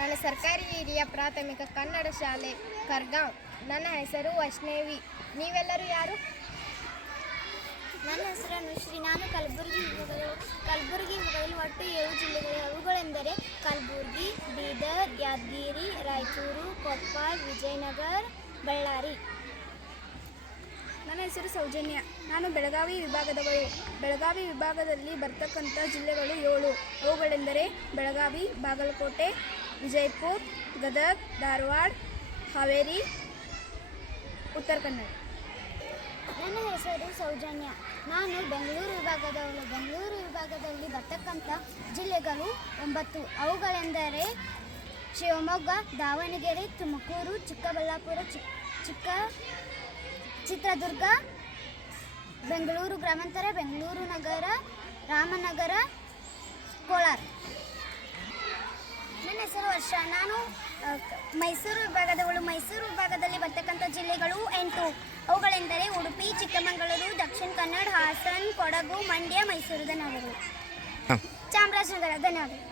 ನಾನು ಸರ್ಕಾರಿ ಹಿರಿಯ ಪ್ರಾಥಮಿಕ ಕನ್ನಡ ಶಾಲೆ ಕರ್ಗಾಂವ್. ನನ್ನ ಹೆಸರು ವೈಷ್ಣವಿ. ನೀವೆಲ್ಲರೂ ಯಾರು? ನನ್ನ ಹೆಸರು ಅನುಶ್ರೀ ನಾನು ಕಲಬುರಗಿ ಕಲಬುರ್ಗಿ ಕಲಬುರಗಿ ವಿಭಾಗದಲ್ಲಿ ಒಟ್ಟು ಏಳು ಜಿಲ್ಲೆಗಳು. ಅವುಗಳೆಂದರೆ ಕಲಬುರಗಿ ಬೀದರ್ ಯಾದಗಿರಿ ರಾಯಚೂರು ಕೊಪ್ಪಳ ವಿಜಯನಗರ ಬಳ್ಳಾರಿ. ನನ್ನ ಹೆಸರು ಸೌಜನ್ಯ. ನಾನು ಬೆಳಗಾವಿ ವಿಭಾಗದವಳು. ಬೆಳಗಾವಿ ವಿಭಾಗದಲ್ಲಿ ಬರ್ತಕ್ಕಂಥ ಜಿಲ್ಲೆಗಳು ಏಳು. ಅವುಗಳೆಂದರೆ ಬೆಳಗಾವಿ ಬಾಗಲಕೋಟೆ ವಿಜಯಪುರ, ಗದಗ, ಧಾರವಾಡ, ಹಾವೇರಿ, ಉತ್ತರ ಕನ್ನಡ. ನನ್ನ ಹೆಸರು ಸೌಜನ್ಯ. ನಾನು ಬೆಂಗಳೂರು ವಿಭಾಗದವಳು. ಬೆಂಗಳೂರು ವಿಭಾಗದಲ್ಲಿ ಬರ್ತಕ್ಕಂಥ ಜಿಲ್ಲೆಗಳು ಒಂಬತ್ತು. ಅವುಗಳೆಂದರೆ ಶಿವಮೊಗ್ಗ, ದಾವಣಗೆರೆ, ತುಮಕೂರು, ಚಿಕ್ಕಬಳ್ಳಾಪುರ ಚಿಕ್ಕ, ಚಿತ್ರದುರ್ಗ, ಬೆಂಗಳೂರು ಗ್ರಾಮಾಂತರ, ಬೆಂಗಳೂರು ನಗರ, ರಾಮನಗರ, ಕೋಲಾರ. ವರ್ಷ ನಾನು ಮೈಸೂರು ವಿಭಾಗದವಳು ಮೈಸೂರು ವಿಭಾಗದಲ್ಲಿ ಬರ್ತಕ್ಕಂಥ ಜಿಲ್ಲೆಗಳು ಎಂಟು. ಅವುಗಳೆಂದರೆ ಉಡುಪಿ ಚಿಕ್ಕಮಗಳೂರು ದಕ್ಷಿಣ ಕನ್ನಡ ಹಾಸನ ಕೊಡಗು ಮಂಡ್ಯ ಮೈಸೂರು ಧನ್ಯವಾದಗಳು ಚಾಮರಾಜನಗರ ಧನ್ಯವಾದಗಳು